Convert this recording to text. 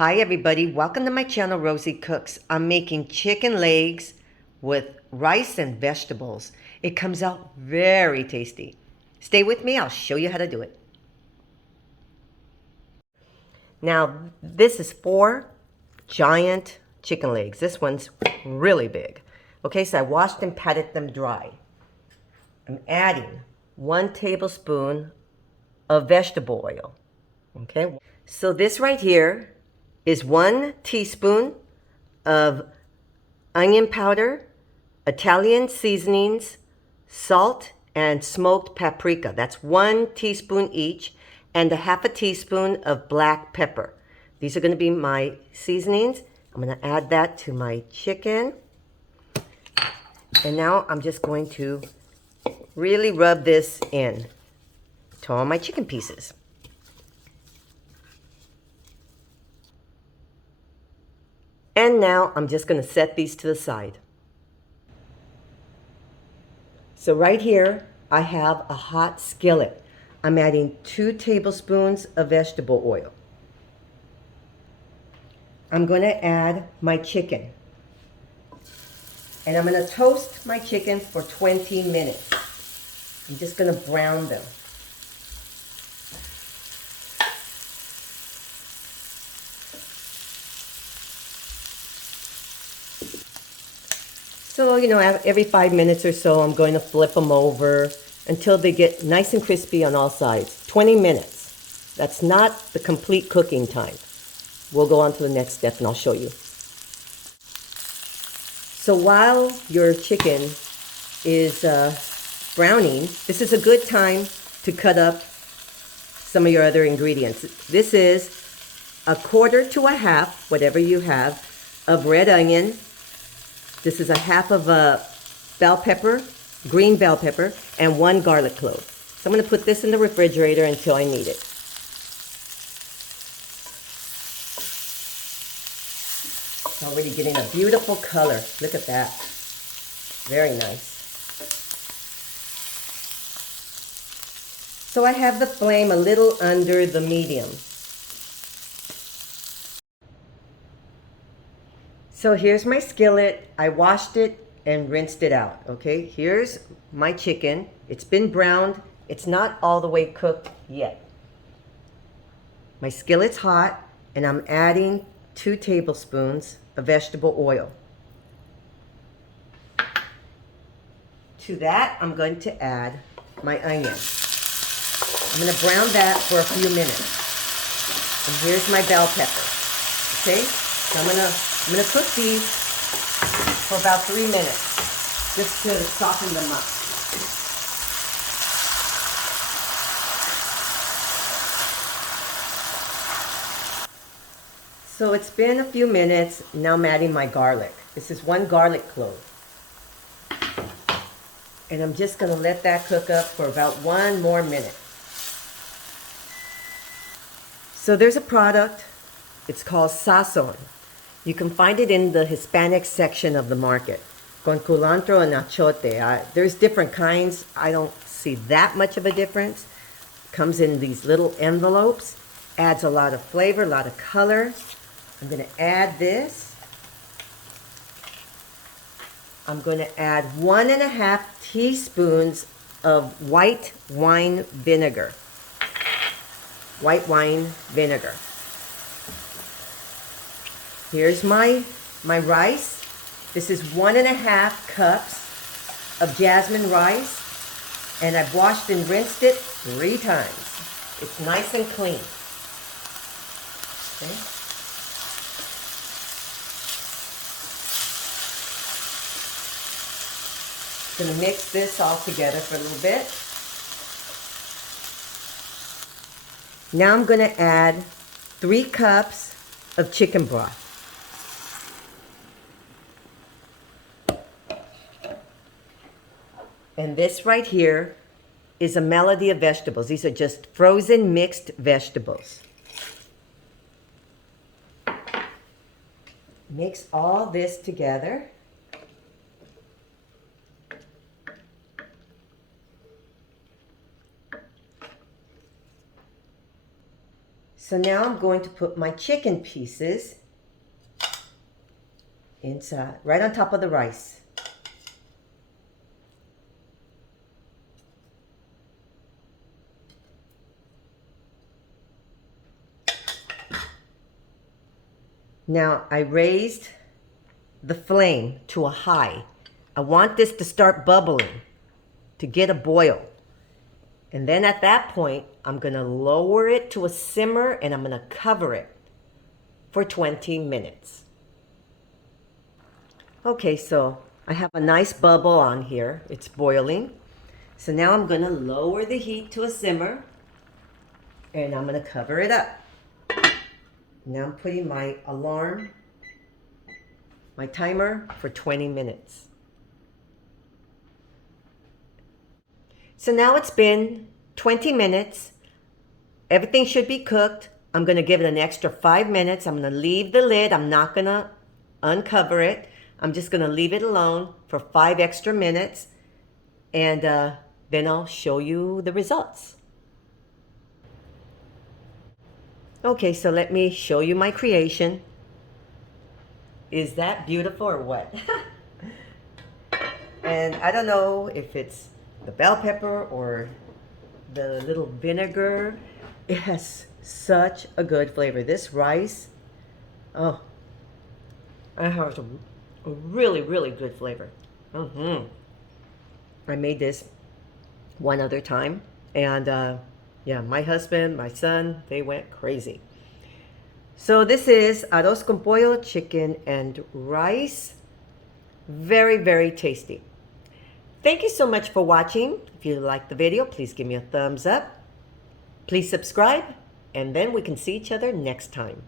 Hi everybody, welcome to my channel Rosie Cooks. I'm making chicken legs with rice and vegetables. It comes out very tasty. Stay with me, I'll show you how to do it. Now this is 4 giant chicken legs. This one's really big. Okay, so I washed and patted them dry. I'm adding 1 tablespoon of vegetable oil. Okay, so this right here is 1 teaspoon of onion powder, Italian seasonings, salt, and smoked paprika. That's 1 teaspoon each, and a half a teaspoon of black pepper. These are going to be my seasonings. I'm going to add that to my chicken. And now I'm just going to really rub this in to all my chicken pieces. And now I'm just going to set these to the side. So right here, I have a hot skillet. I'm adding 2 tablespoons of vegetable oil. I'm going to add my chicken. And I'm going to toast my chicken for 20 minutes. I'm just going to brown them. So, every 5 minutes or so, I'm going to flip them over until they get nice and crispy on all sides. 20 minutes. That's not the complete cooking time. We'll go on to the next step and I'll show you. So while your chicken is browning, this is a good time to cut up some of your other ingredients. This is 1/4 to 1/2, whatever you have, of red onion. This is 1/2 of a bell pepper, green bell pepper, and 1 garlic clove. So I'm going to put this in the refrigerator until I need it. It's already getting a beautiful color. Look at that. Very nice. So I have the flame a little under the medium. So here's my skillet. I washed it and rinsed it out, okay? Here's my chicken. It's been browned. It's not all the way cooked yet. My skillet's hot, and I'm adding 2 tablespoons of vegetable oil. To that, I'm going to add my onion. I'm going to brown that for a few minutes. And here's my bell pepper, okay? So I'm gonna cook these for about 3 minutes, just to soften them up. So it's been a few minutes. Now I'm adding my garlic. This is 1 garlic clove. And I'm just gonna let that cook up for about 1 more minute. So there's a product, it's called Sazon. You can find it in the Hispanic section of the market. Con culantro and achote. There's different kinds. I don't see that much of a difference. Comes in these little envelopes. Adds a lot of flavor, a lot of color. I'm going to add this. I'm going to add 1.5 teaspoons of white wine vinegar. White wine vinegar. Here's my rice. This is 1.5 cups of jasmine rice, and I've washed and rinsed it 3 times. It's nice and clean. Okay. Gonna mix this all together for a little bit. Now I'm gonna add 3 cups of chicken broth. And this right here is a melody of vegetables. These are just frozen mixed vegetables. Mix all this together. So now I'm going to put my chicken pieces inside, right on top of the rice. Now I raised the flame to a high. I want this to start bubbling, to get a boil. And then at that point, I'm gonna lower it to a simmer and I'm gonna cover it for 20 minutes. Okay, so I have a nice bubble on here. It's boiling. So now I'm gonna lower the heat to a simmer and I'm gonna cover it up. Now I'm putting my alarm, my timer for 20 minutes. So now it's been 20 minutes. Everything should be cooked. I'm gonna give it an extra 5 minutes. I'm gonna leave the lid. I'm not gonna uncover it. I'm just gonna leave it alone for 5 extra minutes. And then I'll show you the results. Okay, so let me show you my creation. Is that beautiful or what? And I don't know if it's the bell pepper or the little vinegar. It has such a good flavor. This rice, oh, it has a really, really good flavor. I made this one other time, and yeah, my husband, my son, they went crazy. So this is arroz con pollo, chicken and rice. Very, very tasty. Thank you so much for watching. If you liked the video, please give me a thumbs up. Please subscribe, and then we can see each other next time.